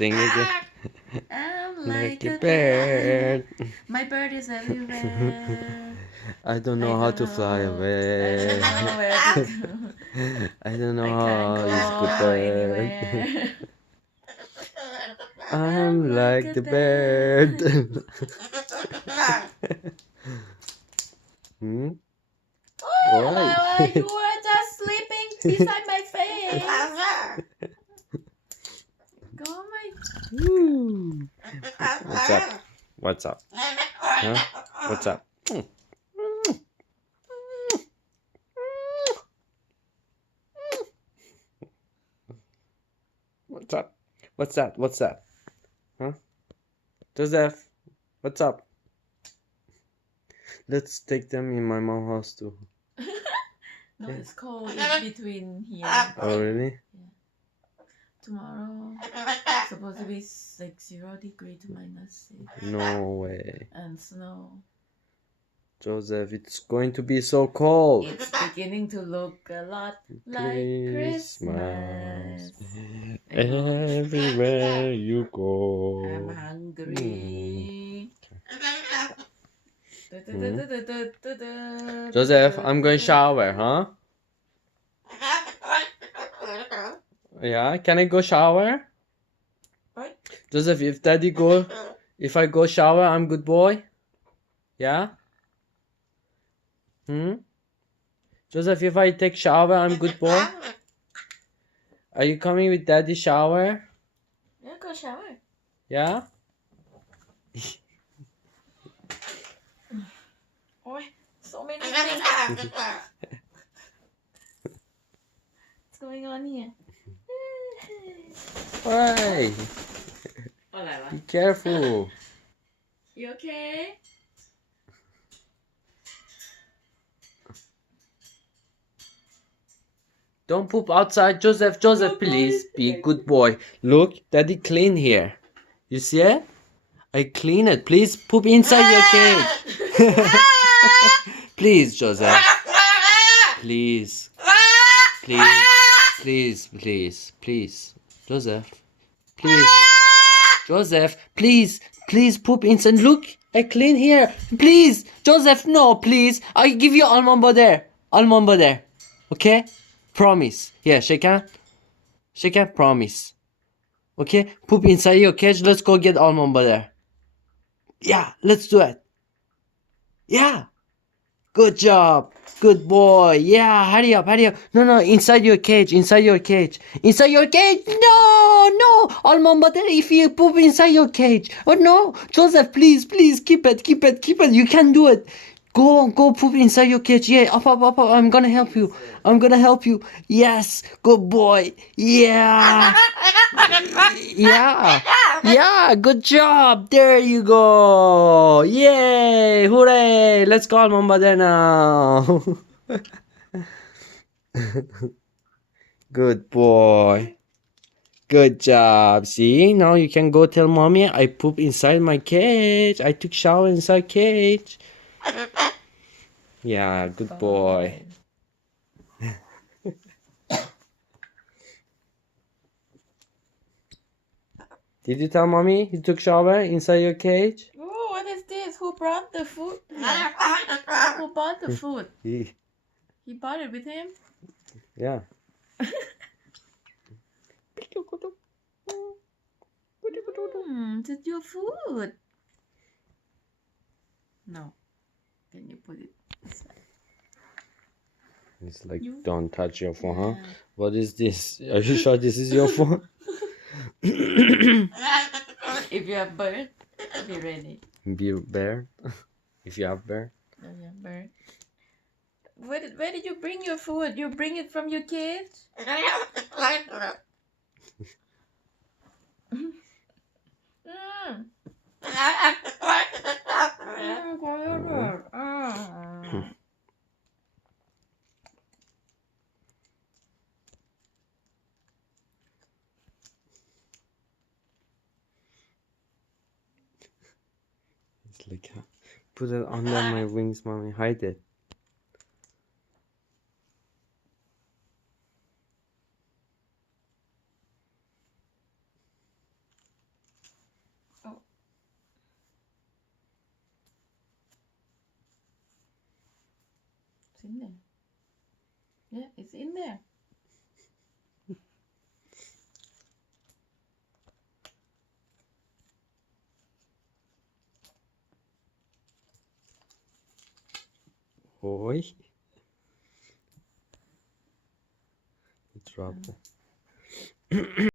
Sing again. I'm Like like a a bird. My bird is everywhere. I don't know how to fly away. I don't know where to go. I don't know I can't how go it's good bird. anywhere. I'm like the bird. Hmm? Oh, Why? you were just sleeping beside my face. Go my. Woo. What's up? What's up? Huh? What's up? What's up? What's that? What's that? Huh? Joseph, what's up? Let's take them in my mom's house too. No, it's cold. It's between here. Oh really? Yeah. Tomorrow supposed to be like 0 degree to -6 No way. and snow. Joseph, it's going to be so cold. It's beginning to look a lot like Christmas. Everywhere you go. I'm hungry. Joseph, I'm going shower, huh? Yeah, can I go shower? What? Joseph, if I go shower, I'm good boy? Yeah? Joseph, if I take shower, I'm good boy? Are you coming with daddy shower? Yeah, go shower. Yeah? Oh, so many things. What's going on here? Hey, be careful. You okay? Don't poop outside, Joseph. Joseph, please be good boy. Look, daddy clean here. You see it? I clean it. Please poop inside your cage. Please, Joseph. Please. Please. Please, please, please. Joseph. Please. Joseph, please. Please poop inside. Look, I clean here. Please. Joseph, no, please. I give you almond butter. Almond butter. Okay? Promise. Yeah, shake hand. Shake hand, promise. Okay? Poop inside your cage. Let's go get almond butter. Yeah, let's do it. Yeah. Good job. Good boy. Yeah, hurry up, hurry up. No, no, inside your cage, inside your cage. Inside your cage. No, no. Almond butter, if you poop inside your cage. Oh, no. Joseph, please, please, keep it, keep it, keep it. You can do it. Go poop inside your cage. Yeah, up, up, up, up. I'm gonna help you. I'm gonna help you. Yes, good boy. Yeah. Yeah. Yeah, good job. There you go. Yay. Hooray. Let's call Mamba there now. Good boy. Good job. See, now you can go tell mommy I poop inside my cage. I took shower inside cage. Yeah, good boy. Did you tell mommy you took shower inside your cage? Oh, what is this? Who brought the food? Who bought the food? He bought it with him? Yeah. It's your food. No. Can you put it aside? It's like, don't touch your phone, huh? Yeah. What is this? Are you sure this is your phone? If you have bird, be ready. Be bear? If you have bear? If you have bird. Where did you bring your food? You bring it from your cage? It's like, put it under my wings, mommy. Hide it. It's in there. Yeah, it's in there. Oi. You dropped it.